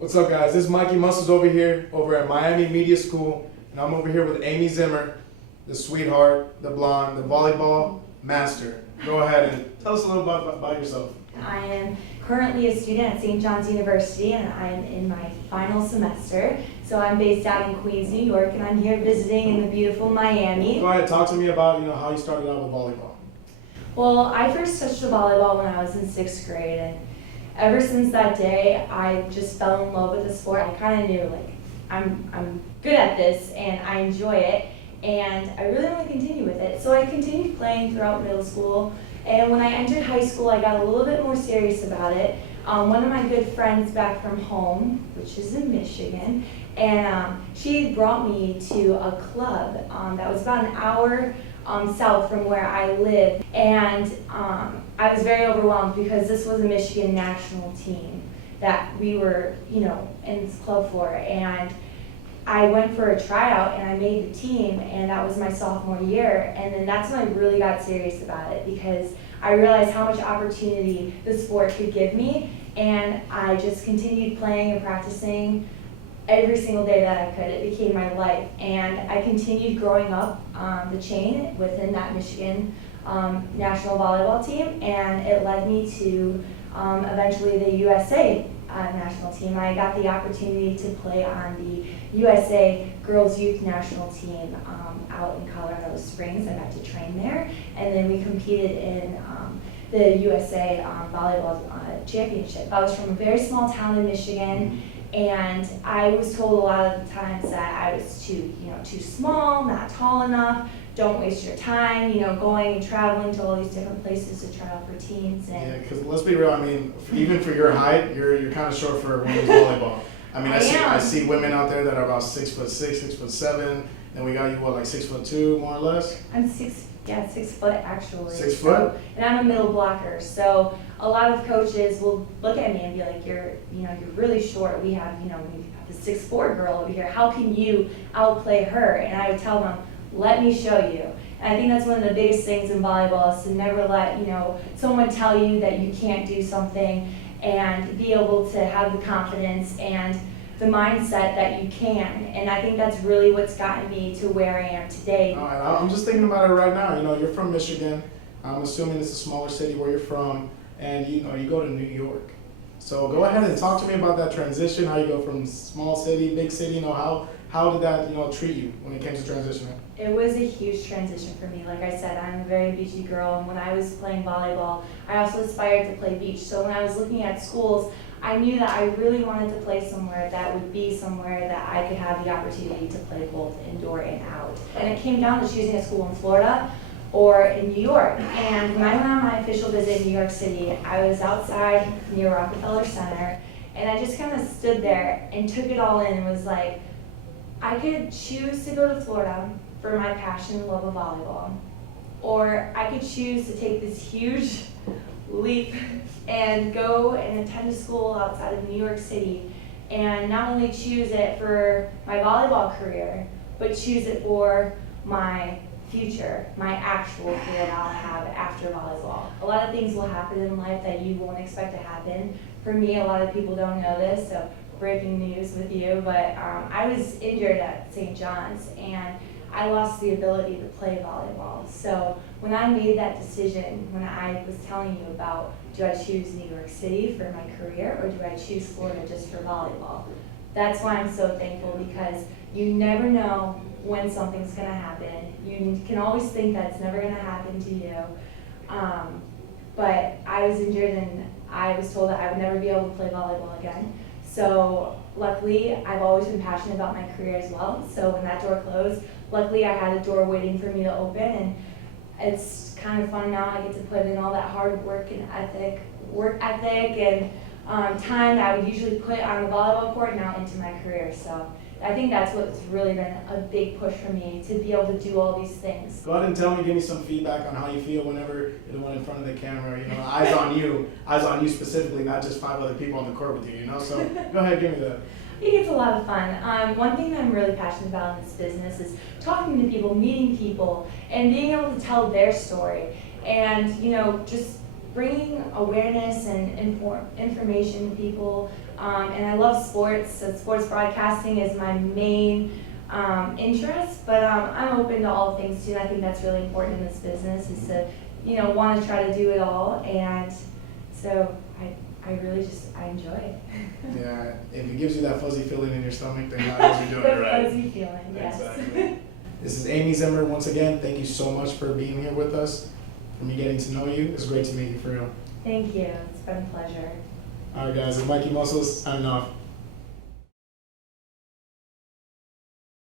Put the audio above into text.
What's up, guys? This is Mikey Muscles over here, over at Miami Media School, and I'm over here with Amy Zimmer, the sweetheart, the blonde, the volleyball master. Go ahead and tell us a little about yourself. I am currently a student at St. John's University, and I am in my final semester. So I'm based out in Queens, New York, and I'm here visiting in the beautiful Miami. Go ahead, talk to me about how you started out with volleyball. Well, I first touched the volleyball when I was in 6th grade, and ever since that day, I just fell in love with the sport. I kind of knew, like, I'm good at this, and I enjoy it, and I really want to continue with it. So I continued playing throughout middle school, and when I entered high school, I got a little bit more serious about it. One of my good friends back from home, which is in Michigan, and she brought me to a club that was about an hour south from where I live, and I was very overwhelmed because this was a Michigan national team that we were, in this club for, and I went for a tryout and I made the team, and that was my sophomore year, and then that's when I really got serious about it because I realized how much opportunity the sport could give me, and I just continued playing and practicing every single day that I could. It became my life, and I continued growing up the chain within that Michigan national volleyball team, and it led me to eventually the USA national team. I got the opportunity to play on the USA girls youth national team out in Colorado Springs. I got to train there, and then we competed in the USA volleyball championship. I was from a very small town in Michigan, and I was told a lot of the times that I was too small, not tall enough, don't waste your time, going and traveling to all these different places to try out for teams. And yeah, because let's be real, even for your height, you're kind of short for women's volleyball. I see women out there that are about 6'6", 6'7", and we got you, like 6'2", more or less? I'm 6 foot actually. 6 foot? And I'm a middle blocker, so a lot of coaches will look at me and be like, you're really short. We have the 6'4" girl over here. How can you outplay her? And I would tell them, let me show you. And I think that's one of the biggest things in volleyball is to never let someone tell you that you can't do something, and be able to have the confidence and the mindset that you can. And I think that's really what's gotten me to where I am today. All right, I'm just thinking about it right now. You're from Michigan. I'm assuming it's a smaller city where you're from, and you go to New York. So go ahead and talk to me about that transition, how you go from small city, big city, how did that treat you when it came to transitioning? It was a huge transition for me. Like I said, I'm a very beachy girl, and when I was playing volleyball, I also aspired to play beach. So when I was looking at schools, I knew that I really wanted to play somewhere that would be somewhere that I could have the opportunity to play both indoor and out. And it came down to choosing a school in Florida or in New York. And when I went on my official visit in New York City, I was outside near Rockefeller Center, and I just kind of stood there and took it all in and was like, I could choose to go to Florida for my passion and love of volleyball, or I could choose to take this huge leap and go and attend a school outside of New York City and not only choose it for my volleyball career, but choose it for my future, my actual career that I'll have after volleyball. A lot of things will happen in life that you won't expect to happen. For me, a lot of people don't know this, so breaking news with you, but I was injured at St. John's, and I lost the ability to play volleyball. So when I made that decision, when I was telling you about, do I choose New York City for my career, or do I choose Florida just for volleyball? That's why I'm so thankful, because you never know when something's gonna happen. You can always think that it's never gonna happen to you. But I was injured, and I was told that I would never be able to play volleyball again. So luckily, I've always been passionate about my career as well. So when that door closed, luckily I had a door waiting for me to open, and it's kind of fun now. I get to put in all that hard work ethic and time that I would usually put on the volleyball court now into my career. So I think that's what's really been a big push for me, to be able to do all these things. Go ahead and give me some feedback on how you feel whenever you're the one in front of the camera. Eyes on you specifically, not just 5 other people on the court with you. So go ahead, give me that. I think it's a lot of fun. One thing that I'm really passionate about in this business is talking to people, meeting people, and being able to tell their story, and just bringing awareness and information to people And I love sports, so sports broadcasting is my main interest, but I'm open to all things too, and I think that's really important in this business, is to, want to try to do it all, and so I really I enjoy it. Yeah, if it gives you that fuzzy feeling in your stomach, then God knows you're doing it right. The fuzzy feeling, yes. Exactly. This is Amy Zimmer once again. Thank you so much for being here with us, for me getting to know you. It's great to meet you for real. Thank you. It's been a pleasure. All right, guys, it's Mikey Muscles signing off.